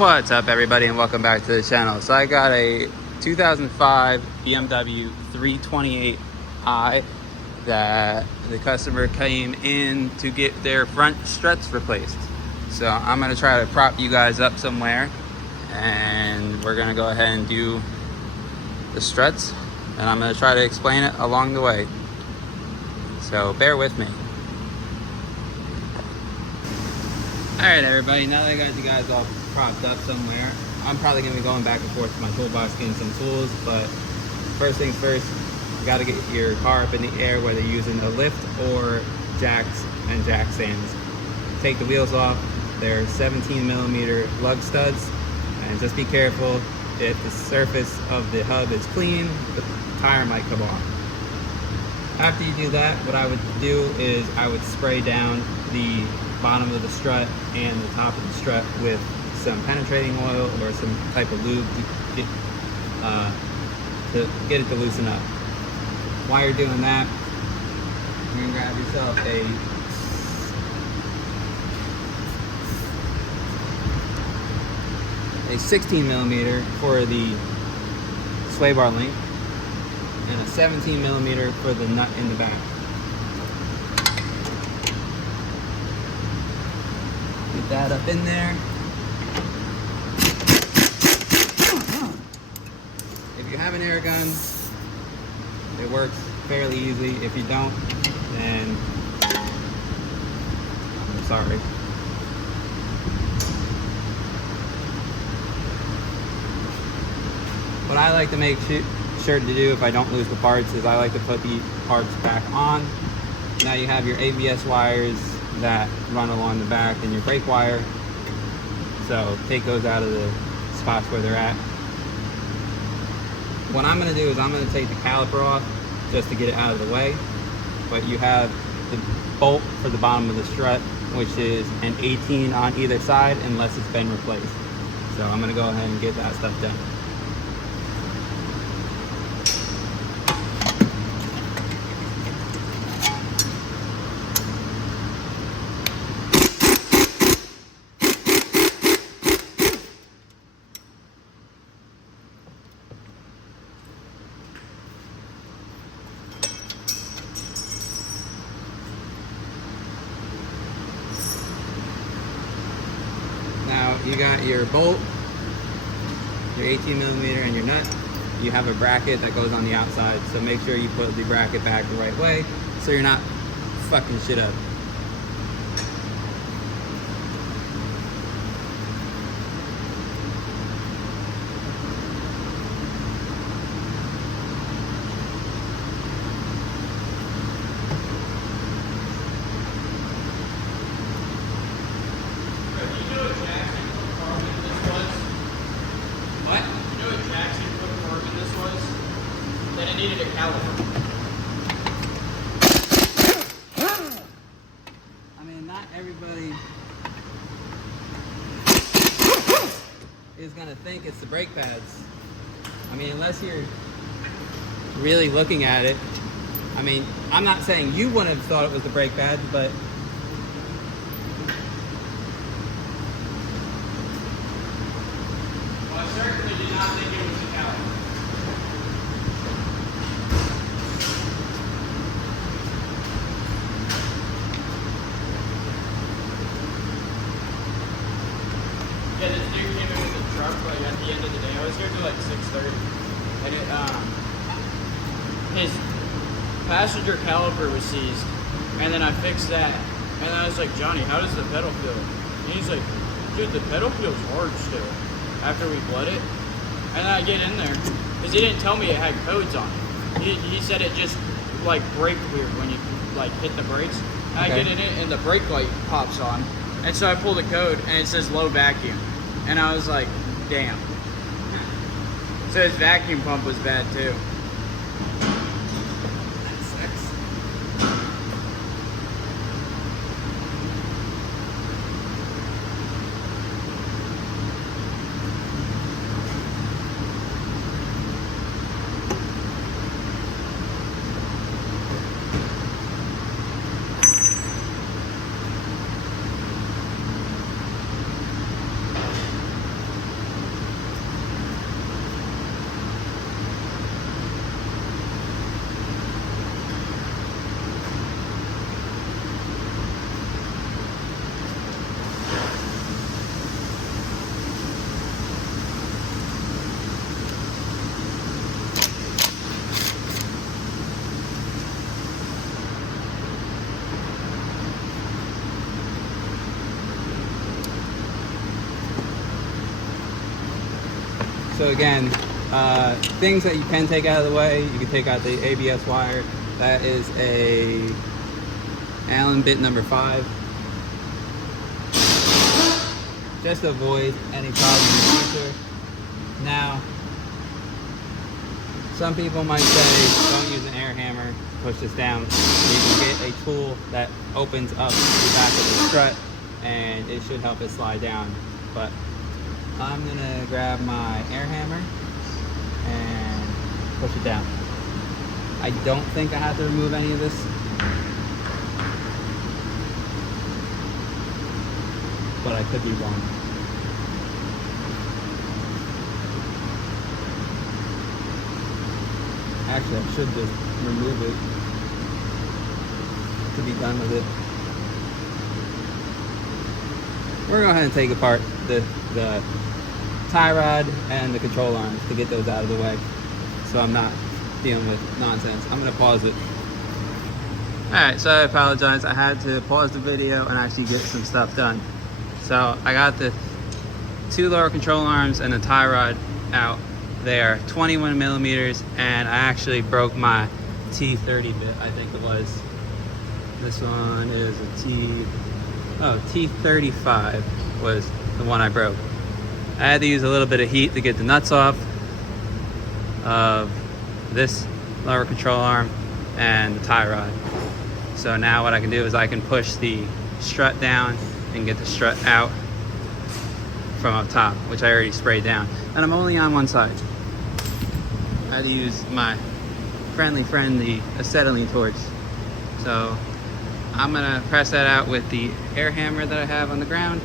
What's up, everybody, and welcome back to the channel. So I got a 2005 BMW 328i that the customer came in to get their front struts replaced. So I'm going to try to prop you guys up somewhere, and we're going to go ahead and do the struts, and I'm going to try to explain it along the way. So bear with me. Alright, everybody, now that I got you guys all propped up somewhere, I'm probably going to be going back and forth to my toolbox getting some tools, but first things first, you got to get your car up in the air, whether you're using a lift or jacks and jack stands. Take the wheels off. They're 17mm lug studs, and just be careful. If the surface of the hub is clean, the tire might come off. After you do that, what I would do is I would spray down the bottom of the strut and the top of the strut with some penetrating oil or some type of lube to get it to loosen up. While you're doing that, you're gonna grab yourself a 16mm for the sway bar link and a 17mm for the nut in the back. Get that up in there. If you have an air gun, it works fairly easy. If you don't, then I'm sorry. What I like to make sure to do if I don't lose the parts is I like to put the parts back on. Now you have your ABS wires that run along the back and your brake wire. So take those out of the spots where they're at. What I'm going to do is I'm going to take the caliper off just to get it out of the way. But you have the bolt for the bottom of the strut, which is an 18 on either side unless it's been replaced. So I'm going to go ahead and get that stuff done. You got your bolt, your 18mm, and your nut. You have a bracket that goes on the outside, so make sure you put the bracket back the right way so you're not fucking shit up. It needed a caliper. I mean, not everybody is gonna think it's the brake pads. I mean, unless you're really looking at it. I mean, I'm not saying you wouldn't have thought it was the brake pads, but Well, I certainly did not think it was a caliper. Yeah, this dude came in with a truck like at the end of the day. I was here till like 6:30, and his passenger caliper was seized, and then I fixed that, and I was like, Johnny, how does the pedal feel? And he's like, dude, the pedal feels hard still after we bled it. And then I get in there because he didn't tell me it had codes on it. He said it just like braked weird when you like hit the brakes. And okay. I get in it and the brake light pops on. And so I pull the code and it says low vacuum. And I was like, damn. So his vacuum pump was bad too. that sucks. So again, things that you can take out of the way, you can take out the ABS wire. That is a Allen bit number 5. Just to avoid any problem in the future. Now, some people might say don't use an air hammer to push this down. You can get a tool that opens up the back of the strut and it should help it slide down. But I'm gonna grab my air hammer and push it down. I don't think I have to remove any of this. But I could be wrong. Actually, I should just remove it to be done with it. We're going to go ahead and take apart the tie rod and the control arms to get those out of the way, so I'm not dealing with nonsense. I'm going to pause it. Alright, so I apologize. I had to pause the video and actually get some stuff done. So I got the 2 lower control arms and the tie rod out. They are 21 millimeters, and I actually broke my T30 bit, I think it was. This one is a T35 was the one I broke. I had to use a little bit of heat to get the nuts off of this lower control arm and the tie rod. So now what I can do is I can push the strut down and get the strut out from up top, which I already sprayed down. And I'm only on one side. I had to use my friendly friend, the acetylene torch. So I'm gonna press that out with the air hammer that I have on the ground.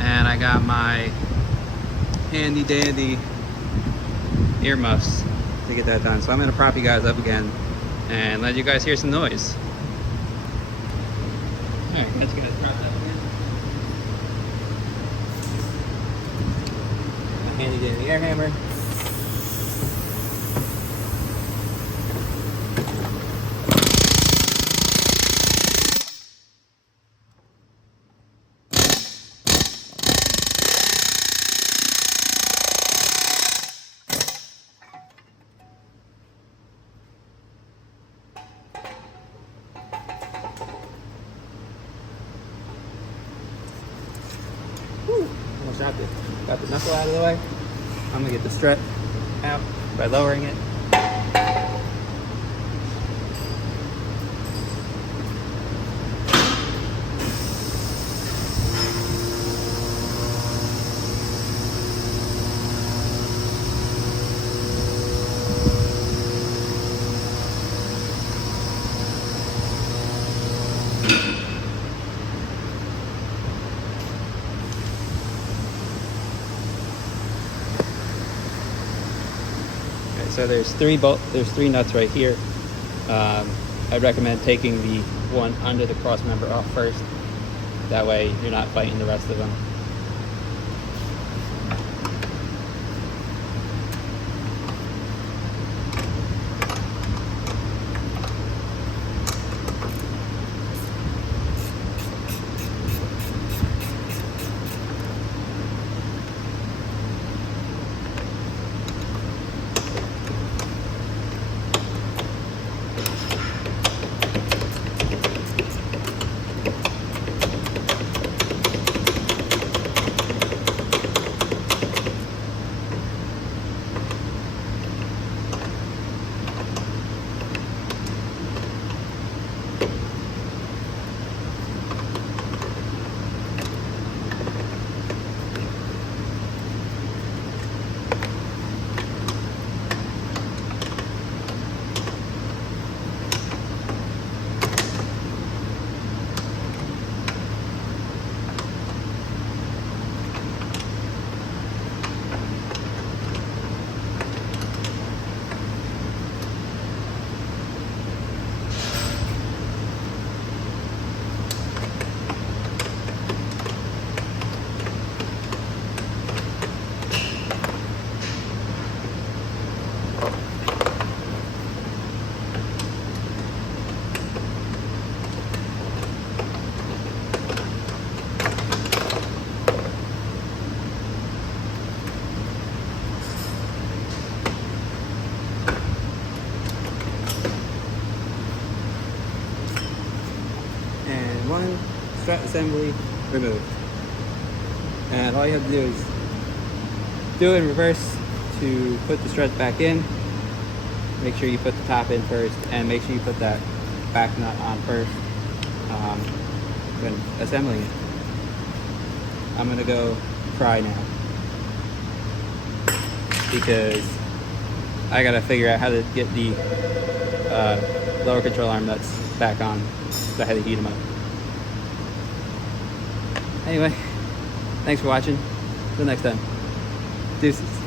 And I got my handy dandy earmuffs to get that done. So I'm gonna prop you guys up again and let you guys hear some noise. Alright, got you guys propped up again. My handy dandy air hammer. Almost got the knuckle out of the way. I'm gonna get the strut out by lowering it. So there's 3 nuts right here. I'd recommend taking the one under the cross member off first. That way you're not fighting the rest of them. strut assembly removed. And all you have to do is do it in reverse to put the struts back in. Make sure you put the top in first, and make sure you put that back nut on first when assembling it. I'm gonna go try now because I gotta figure out how to get the lower control arm nuts back on, so I had to heat them up. Anyway, thanks for watching. Till next time. Deuces.